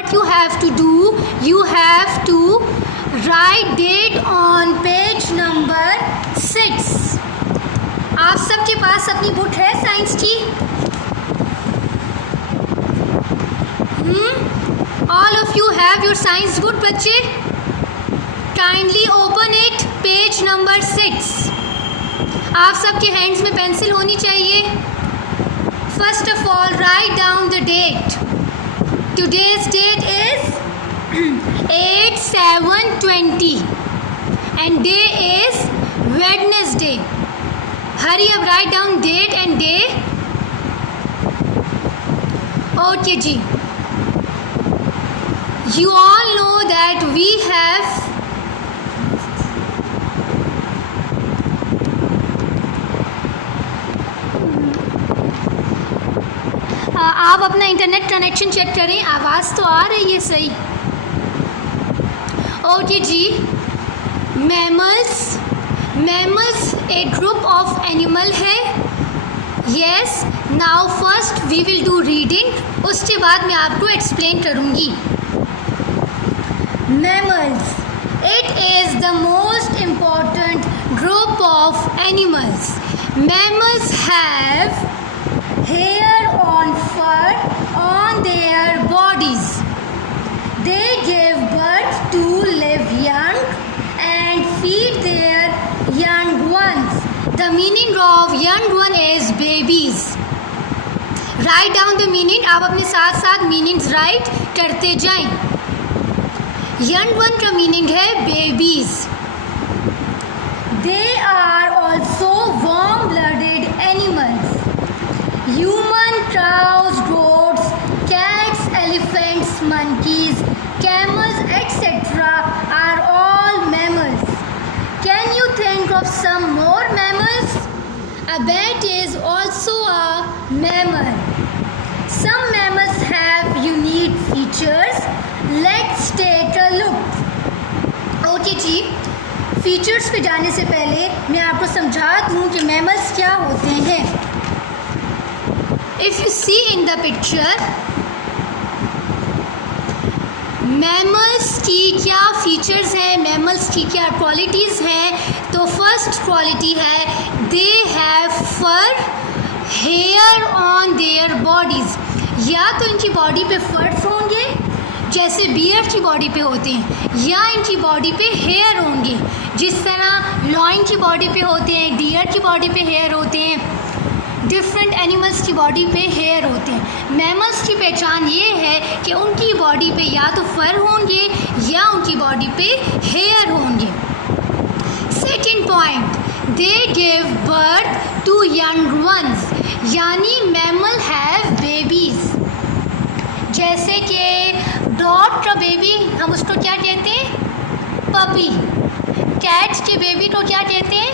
what you have to do, you have to write date on page number 6. आप सबके पास अपनी book है science की? All of you have your science book बच्चे? Kindly open it, page number 6. आप सबके hands में pencil होनी चाहिए. First of all, write down the date. Today's date is 8/7/20 and day is Wednesday. Hurry up, write down date and day. Okay ji. You all know that we have आप अपना internet connection check करें. आवाज़ तो आ रही है सही. Okay जी. Mammals एक ग्रुप ऑफ एनिमल है. Yes. Now first we will do reading. उसके बाद मैं आपको एक्सप्लेन करूँगी. Mammals, it is the most important group of animals. Mammals have hair on fur on their bodies. They give birth to live young and feed their young ones. The meaning of young one is babies. Write down the meaning. आप अपने साथ साथ meanings write करते जाएं. Young one का meaning है babies. They are also warm-blooded animals. Human, cows, goats, cats, elephants, monkeys, camels, etc. are all mammals. Can you think of some more mammals? A bat is also a mammal. Some mammals have unique features. Let's take a look. Okay जी. Features पे जाने से पहले मैं आपको समझा दूँ कि mammals क्या होते हैं. If you see in the picture, mammals की क्या फीचर्स हैं, मैमल्स की क्या क्वालिटीज़ हैं. तो फर्स्ट क्वालिटी है they have fur hair on their bodies. या तो इनकी बॉडी पे फर्स होंगे जैसे बियर की बॉडी पे होते हैं, या इनकी बॉडी पे हेयर होंगे जिस तरह लॉइन की बॉडी पे होते हैं, डियर की बॉडी पे हेयर होते हैं, डिफरेंट एनिमल्स की बॉडी पे हेयर होते हैं. मैमल्स की पहचान ये है कि उनकी बॉडी पे या तो फर होंगे या उनकी बॉडी पे हेयर होंगे. Second point, they give birth to young ones. यानी मैमल हैव बेबीज. जैसे कि डॉग का बेबी हम उसको क्या कहते हैं? पपी. कैट्स के बेबी को क्या कहते हैं?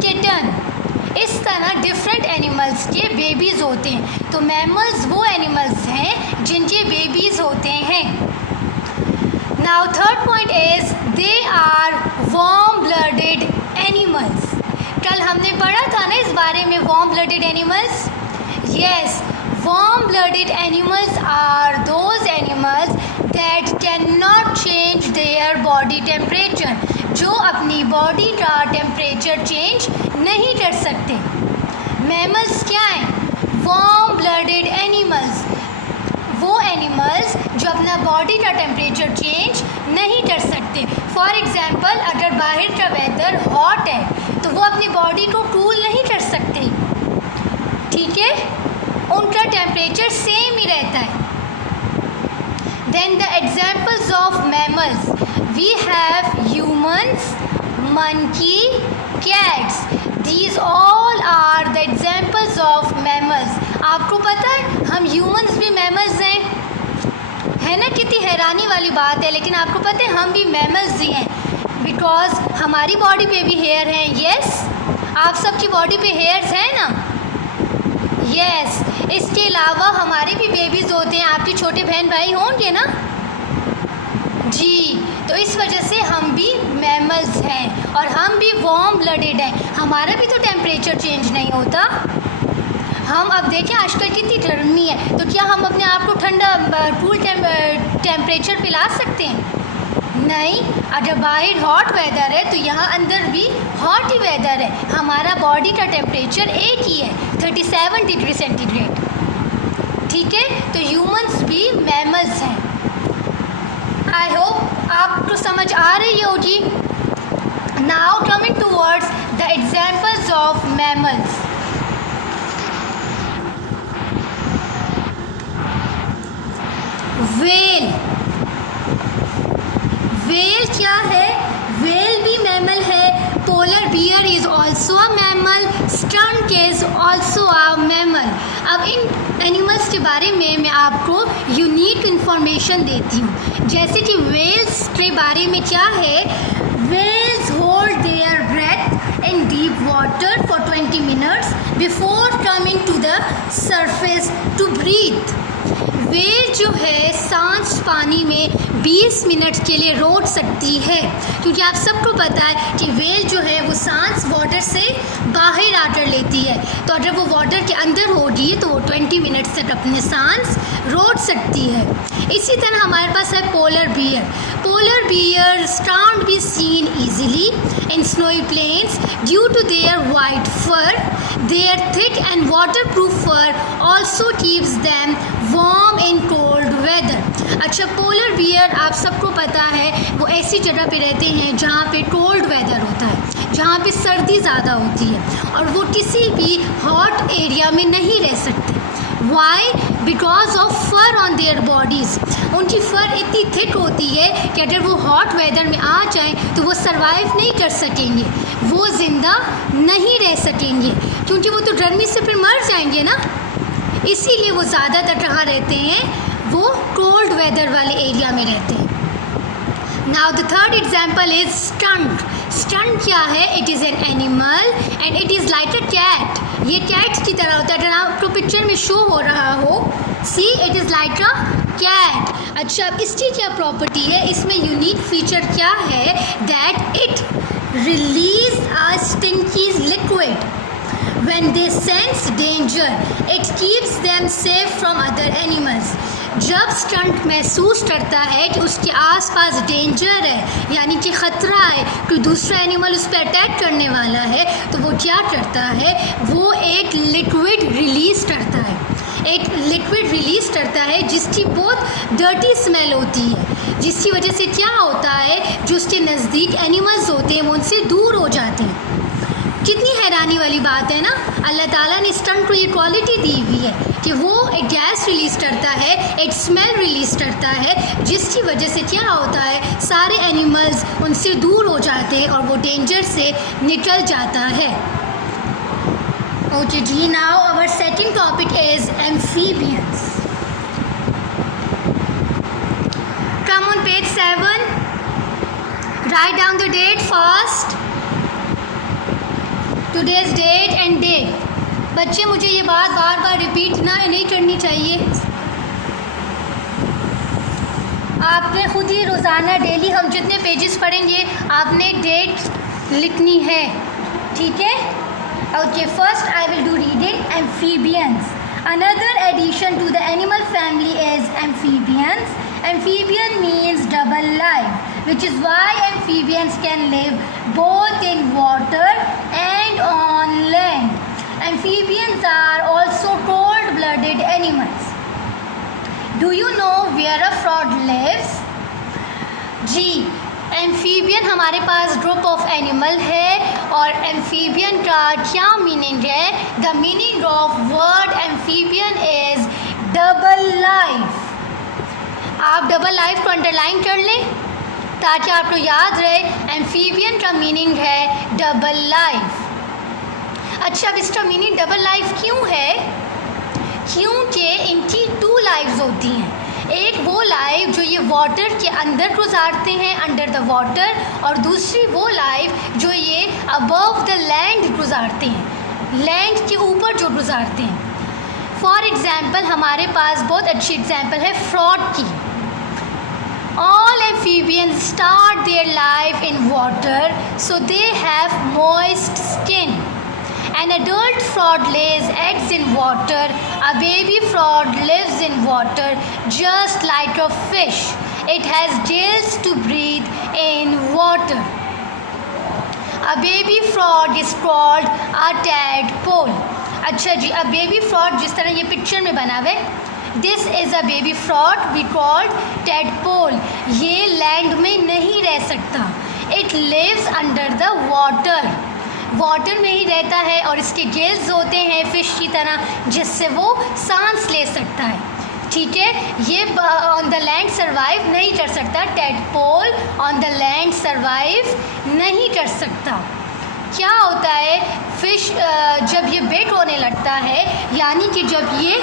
किटन. इस तरह डिफरेंट एनिमल्स के बेबीज़ होते हैं. तो मैमल्स वो एनिमल्स हैं जिनके बेबीज़ होते हैं. Now third point is they are warm blooded animals. कल हमने पढ़ा था ना इस बारे में warm blooded animals. Yes, warm blooded animals are those animals that can not change their body temperature. जो अपनी बॉडी का टेम्परेचर चेंज नहीं कर सकते. मैमल्स क्या हैं? Warm blooded animals. वो एनिमल्स जो अपना बॉडी का टेम्परेचर चेंज नहीं कर सकते. फॉर एग्ज़ाम्पल, अगर बाहर का वेदर हॉट है तो वो अपनी बॉडी को कूल नहीं कर सकते. ठीक है, उनका टेम्परेचर सेम ही रहता है. Then the examples of mammals, we have humans, monkey, cats. These all are the examples of mammals. आपको पता है हम humans भी mammals हैं. है ना, कितनी हैरानी वाली बात है. लेकिन आपको पता है हम भी mammals ही हैं बिकॉज हमारी बॉडी पे भी हेयर हैं. यस, आप सबकी बॉडी पे हेयर्स हैं ना. यस, इसके अलावा हमारे भी बेबीज़ होते हैं. आपके छोटे बहन भाई होंगे ना जी. तो इस वजह से हम भी मैमल्स हैं और हम भी वार्म ब्लडेड हैं. हमारा भी तो टेम्परेचर चेंज नहीं होता. हम अब देखें आजकल कितनी गर्मी है, तो क्या हम अपने आप को ठंडा कूल टेम्परेचर पे ला सकते हैं? नहीं। अगर बाहर हॉट वेदर है तो यहाँ अंदर भी हॉट ही वेदर है, हमारा बॉडी का टेम्परेचर एक ही है 37 डिग्री सेंटीग्रेड। ठीक है, तो ह्यूमंस भी मैमल्स हैं। आई होप आपको समझ आ रही होगी। Now coming towards the examples of mammals. Whale, whale क्या है? व्हेल भी मैमल है। Polar beer is also a mammal. Skunk is also a mammal. अब इन एनिमल्स के बारे में मैं आपको यूनिक इन्फॉर्मेशन देती हूँ। जैसे कि व्हेल्स के बारे में क्या है, whales hold their breath in deep water for 20 minutes before coming to the surface to breathe. Whale जो है सांस पानी में 20 मिनट के लिए रोक सकती है, क्योंकि आप सबको पता है कि व्हेल जो है वो सांस वाटर से बाहर आकर लेती है। तो अगर वो वाटर के अंदर होगी तो वो 20 मिनट तक अपने सांस रोक सकती है। इसी तरह हमारे पास है polar bear. Polar bears can't be seen easily in snowy plains due to their white fur. Their thick and waterproof fur also keeps them warm in cold weather. अच्छा, पोलर बियर आप सबको पता है वो ऐसी जगह पे रहते हैं जहाँ पे कोल्ड वेदर होता है, जहाँ पे सर्दी ज़्यादा होती है, और वो किसी भी हॉट एरिया में नहीं रह सकते। Why? Because of fur on their bodies. उनकी फर इतनी थिक होती है कि अगर वो हॉट वेदर में आ जाएं तो वो सरवाइव नहीं कर सकेंगे, वो ज़िंदा नहीं रह सकेंगे, क्योंकि वो तो गर्मी से फिर मर जाएंगे ना। इसीलिए वो ज़्यादातर कहाँ रहते हैं? वो कोल्ड वेदर वाले एरिया में रहते हैं। Now the third example is skunk. Skunk क्या है? It is an animal and it is like a cat. ये कैट की तरह होता है, अगर आपको पिक्चर में शो हो रहा हो, see it is like a cat. अच्छा, अब इसकी क्या प्रॉपर्टी है? इसमें यूनिक फीचर क्या है? That it release a stinky liquid when they sense danger. It keeps them safe from other animals. जब स्कंक महसूस करता है कि उसके आसपास डेंजर है, यानी कि ख़तरा है, कोई दूसरा एनिमल उस पर अटैक करने वाला है, तो वो क्या करता है? वो एक लिक्विड रिलीज़ करता है। एक लिक्विड रिलीज़ करता है जिसकी बहुत डर्टी स्मेल होती है, जिसकी वजह से क्या होता है, जो उसके नज़दीक एनिमल्स होते हैं वो उनसे दूर हो जाते हैं। कितनी हैरानी वाली बात है ना। अल्लाह ताला ने स्कंक को ये क्वालिटी दी हुई है कि वो एक गैस रिलीज़ करता है, एक स्मेल रिलीज़ करता है, जिसकी वजह से क्या होता है, सारे एनिमल्स उनसे दूर हो जाते हैं और वो डेंजर से निकल जाता है। ओके जी, now our second topic is amphibians. Come on page 7, write down the date first, today's date and day. बच्चे, मुझे ये बात बार बार रिपीट नहीं करनी चाहिए। आपने खुद ही रोज़ाना डेली हम जितने पेजेस पढ़ेंगे आपने डेट लिखनी है, ठीक है? Okay, first I will do reading amphibians. Another addition to the animal family is amphibians. Amphibian means double life, which is why amphibians can live both in water and on land. Amphibians are also cold-blooded animals. Do you know where a frog lives? जी, amphibian हमारे पास group of animal है, और amphibian का क्या meaning है? The meaning of word amphibian is double life. आप double life को अंडरलाइन कर लें ताकि आपको याद रहे, एम्फीबियन का मीनिंग है डबल लाइफ। अच्छा, अब इसका मीनिंग डबल लाइफ क्यों है? क्योंकि इनकी 2 लाइफ्स होती हैं। एक वो लाइफ जो ये वाटर के अंदर गुजारते हैं, अंडर द वाटर, और दूसरी वो लाइफ जो ये अबव द लैंड गुजारते हैं, लैंड के ऊपर जो गुजारते हैं। फॉर एग्ज़ाम्पल हमारे पास बहुत अच्छी एग्ज़ाम्पल है फ्रॉग की। All amphibians start their life in water, so they have moist skin. An adult frog lays eggs in water. A baby frog lives in water just like a fish. It has gills to breathe in water. A baby frog is called a tadpole. अच्छा जी, a baby frog जिस तरह ये picture में बना हुआ है, this is a baby frog we called tadpole. ये land में नहीं रह सकता. It lives under the water. Water में ही रहता है और इसके गिल्स होते हैं फिश की तरह, जिससे वो सांस ले सकता है. ठीक है, ये ऑन द लैंड सर्वाइव नहीं कर सकता. Tadpole on the land survive नहीं कर सकता. क्या होता है, फिश जब ये बेट होने लगता है, यानी कि जब ये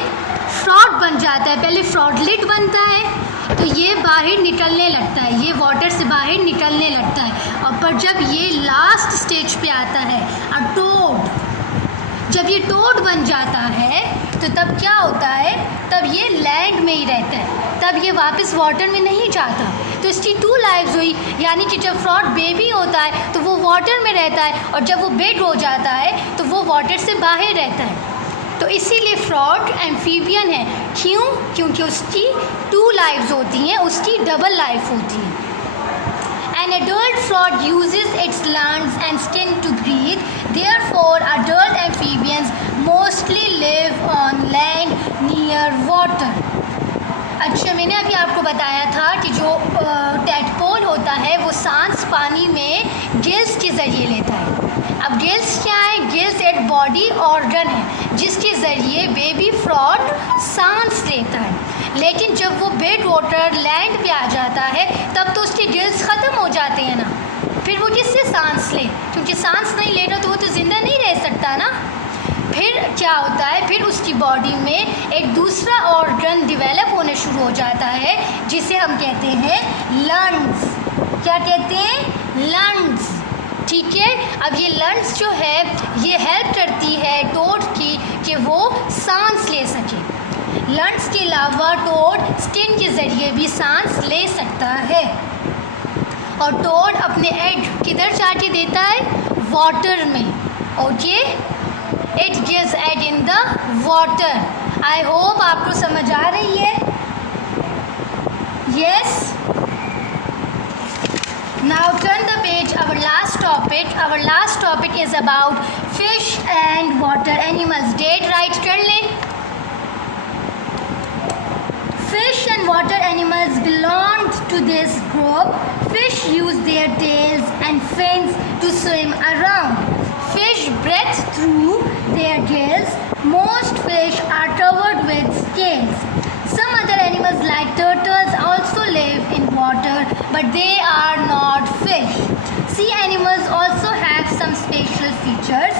फ्रॉग बन जाता है, पहले फ्रॉगलेट बनता है तो ये बाहर निकलने लगता है, ये वाटर से बाहर निकलने लगता है. और पर जब ये लास्ट स्टेज पे आता है अ टोड, जब ये टोड बन जाता है तो तब क्या होता है, तब ये लैंड में ही रहता है, तब ये वापस वाटर में नहीं जाता. तो इसकी 2 लाइव्स हुई, यानी कि जब फ्रॉग बेबी होता है तो वो वाटर में रहता है और जब वो बेड हो जाता है तो वो वाटर से बाहर रहता है. तो इसीलिए फ्रॉग एम्फीबियन है. क्यों? क्योंकि उसकी 2 लाइव्स होती हैं, उसकी डबल लाइफ होती है. An adult frog uses its lungs and skin to breathe. Therefore, adult amphibians mostly live on land near water. अच्छा, मैंने अभी आपको बताया था कि जो टैडपोल होता है वो सांस पानी में गिल्स के ज़रिए लेता है. अब गिल्स क्या है? गिल्स एक बॉडी ऑर्गन है जिसके ज़रिए बेबी फ्रॉग सांस लेता है. लेकिन जब वो बेड वाटर लैंड पे आ जाता है तब तो उसके गिल्स ख़त्म हो जाते हैं ना, फिर वो किससे सांस ले? क्योंकि सांस नहीं लेगा तो वो तो ज़िंदा नहीं रह सकता ना. फिर क्या होता है, फिर उसकी बॉडी में एक दूसरा ऑर्गन डिवेलप होने शुरू हो जाता है जिसे हम कहते हैं लंग्स. क्या कहते हैं? लंग्स. ठीक है, अब ये लंग्स जो है ये हेल्प करती है टोड की कि वो सांस ले सके. लंग्स के अलावा टोड स्किन के ज़रिए भी सांस ले सकता है. और टोड अपने एग किधर जाके देता है? वाटर में. Okay, it gives egg in the water. I hope आपको समझ आ रही है. Yes. Now turn the page. Our last topic is about fish and water animals. Date write कर लें. Fish and water animals belong to this group. Fish use their tails and fins to swim around. Fish breathe through their gills. Most fish are covered with scales. Some other animals like turtles also live in water, but they are not fish. Sea animals also have some special features.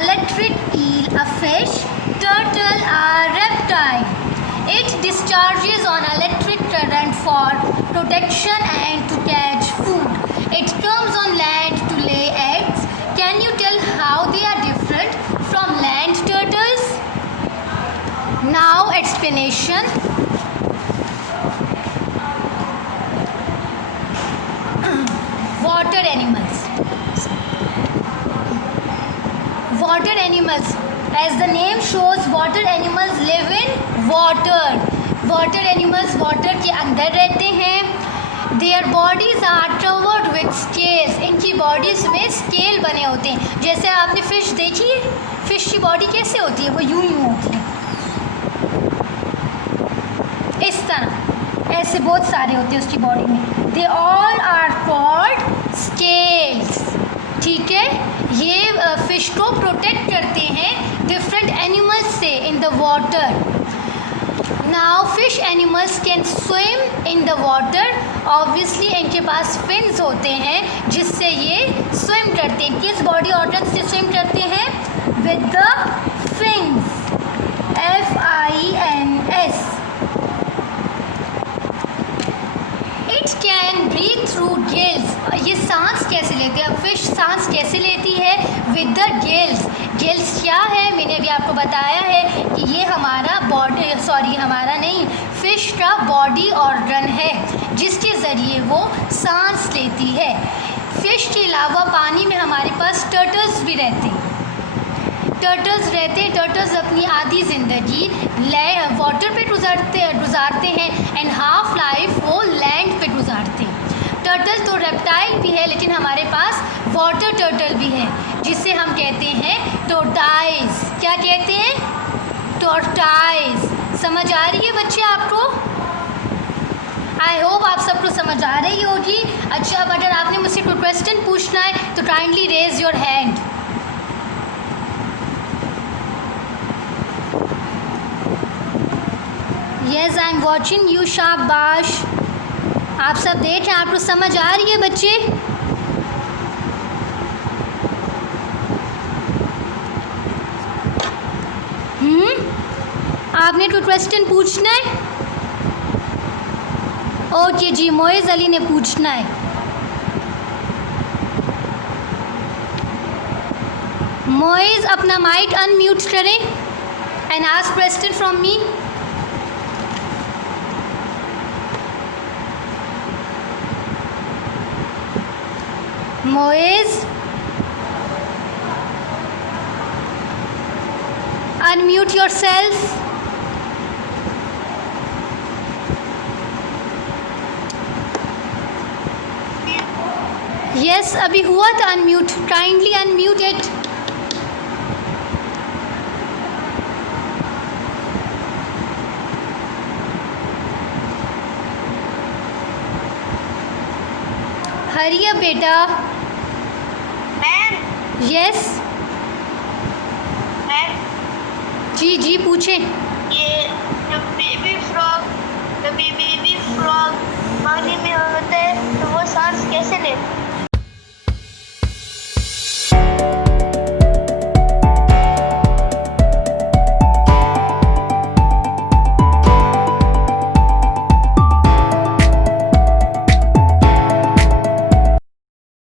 Electric eel, a fish. Turtle, a reptile. It discharges on electric current for protection and to catch food. It comes on land to lay eggs. Can you tell how they are different from land turtles? Now explanation. Water animals. Water animals. As the name shows, water animals live in water. Water animals water के अंदर रहते हैं. Their bodies are covered with scales. इनकी bodies में scale बने होते हैं. जैसे आपने फ़िश देखी है, फ़िश की बॉडी कैसे होती है? वो यूं होती है, इस तरह. ऐसे बहुत सारे होते हैं उसकी बॉडी में. They all are called scales. ठीक है, ये फ़िश को प्रोटेक्ट करते हैं डिफरेंट एनिमल्स से in the water. Now fish animals can swim in the water. Obviously इनके पास फिन्स होते हैं जिससे ये स्विम करते हैं. किस बॉडी ऑर्गन से स्विम करते हैं? With the fins. FINS. It can breathe through gills. ये सांस कैसे लेते हैं? अब फिश सांस कैसे लेती है? With the gills. गिल्स क्या है? मैंने अभी आपको बताया है कि ये हमारा हमारा नहीं, फिश का बॉडी ऑर्गन है जिसके ज़रिए वो सांस लेती है. फिश के अलावा पानी में हमारे पास टर्टल्स भी रहते हैं. टर्टल्स रहते हैं, टर्टल्स अपनी आधी ज़िंदगी वाटर पे गुजारते हैं एंड हाफ लाइफ वो लैंड पे गुजारते हैं। टर्टल तो रेप्टाइल भी है, लेकिन हमारे पास वाटर टर्टल भी है जिसे हम कहते हैं टोर्टाइज। क्या कहते हैं? टोर्टाइज। समझ आ रही है बच्चे आपको? आई होप आप सबको समझ आ रही होगी। अच्छा, अब अगर आपने मुझसे कोई क्वेश्चन पूछना है तो kindly raise your hand. Yes, I am watching you, शाबाश। आप सब देख रहे हैं, आपको समझ आ रही है बच्चे? आपने कोई क्वेश्चन पूछना है? ओके जी, मोइज़ अली ने पूछना है। मोइज़ अपना माइक अनम्यूट करें and ask question from me. Moiz, unmute yourself. Yes, अभी हुआ था unmute. Kindly unmute it. Hurry up बेटा। यस मैम, जी जी पूछें। ये जब बेबी फ्रॉग पानी में होता है तो वो सांस कैसे लेता है?